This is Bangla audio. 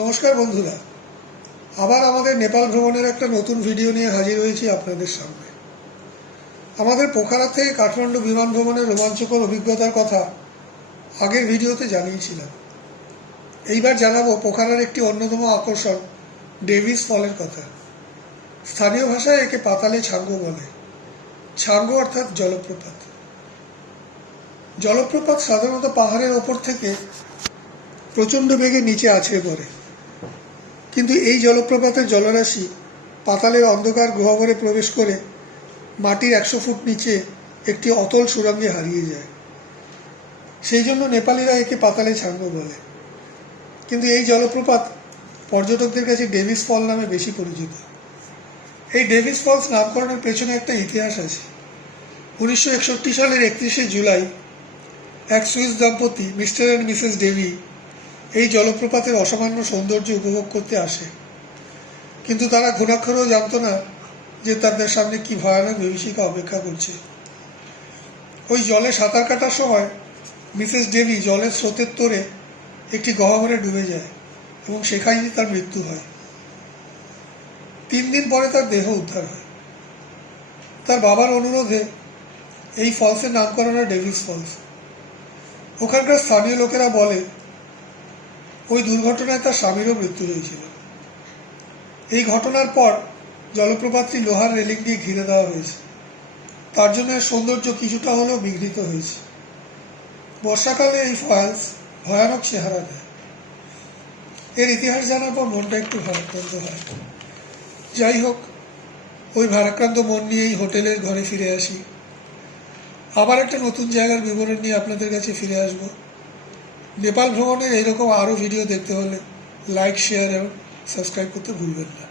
নমস্কার বন্ধুরা, আবার আমাদের নেপাল ভ্রমণের একটা নতুন ভিডিও নিয়ে হাজির হয়েছি আপনাদের সামনে। আমাদের পোখারা থেকে কাঠমান্ডু বিমান ভ্রমণের রোমাঞ্চকর অভিজ্ঞতার কথা আগের ভিডিওতে জানিয়েছিলাম। এইবার জানাবো পোখারার একটি অন্যতম আকর্ষণ ডেভিস ফলের কথা। স্থানীয় ভাষায় একে পাতালে ছাঙ্গো বলে। ছাঙ্গো অর্থাৎ জলপ্রপাত। জলপ্রপাত সাধারণত পাহাড়ের ওপর থেকে প্রচণ্ড বেগে নিচে আছড়ে পড়ে, কিন্তু এই জলপ্রপাতের জলরাশি পাতালের অন্ধকার গহ্বরে প্রবেশ করে মাটির 100 ফুট নিচে একটি অতল সুড়ঙ্গে হারিয়ে যায়। সেই জন্য নেপালিরা একে পাতালে ছাঙ্গো বলে। কিন্তু এই জলপ্রপাত পর্যটকদের কাছে ডেভিস ফল নামে বেশি পরিচিত। এই ডেভিস ফলস নামকরণের পেছনে একটা ইতিহাস আছে। 1961 সালের 31শে জুলাই এক সুইস দম্পতি মিস্টার অ্যান্ড মিসেস ডেভি এই জলপ্রপাতের অসামান্য সৌন্দর্য উপভোগ করতে আসে, কিন্তু তারা ঘুণাক্ষরেও জানত না যে তাদের সামনে কি ভয়ানক বিভীষিকা অপেক্ষা করছে। ওই জলে সাঁতার কাটার সময় মিসেস ডেভি জলের স্রোতের তোড়ে একটি গহ্বরে ডুবে যায় এবং সেখানেই তার মৃত্যু হয়। 3 দিন পরে তার দেহ উদ্ধার হয়। তার বাবার অনুরোধে এই ফলসের নামকরণ হয় ডেভিস ফলস। ওখানকার স্থানীয় লোকেরা বলে ওই দুর্ঘটনায় তার স্বামীরও মৃত্যু হয়েছিল। এই ঘটনার পর জলপ্রপাতটি লোহার রেলিং দিয়ে ঘিরে দেওয়া হয়েছে। তার জন্য এর সৌন্দর্য কিছুটা হলেও বিঘ্নিত হয়েছে। বর্ষাকালে এই ফলস ভয়ানক চেহারা দেয়। এর ইতিহাস জানার পর মনটা একটু ভারাক্রান্ত হয়। যাই হোক, ওই ভারাক্রান্ত মন নিয়ে এই হোটেলের ঘরে ফিরে আসি। আবার একটা নতুন জায়গার বিবরণ নিয়ে আপনাদের কাছে ফিরে আসব। নেপাল ভ্রমণের এইরকম আরও ভিডিও দেখতে হলে লাইক, শেয়ার এবং সাবস্ক্রাইব করতে ভুলবেন না।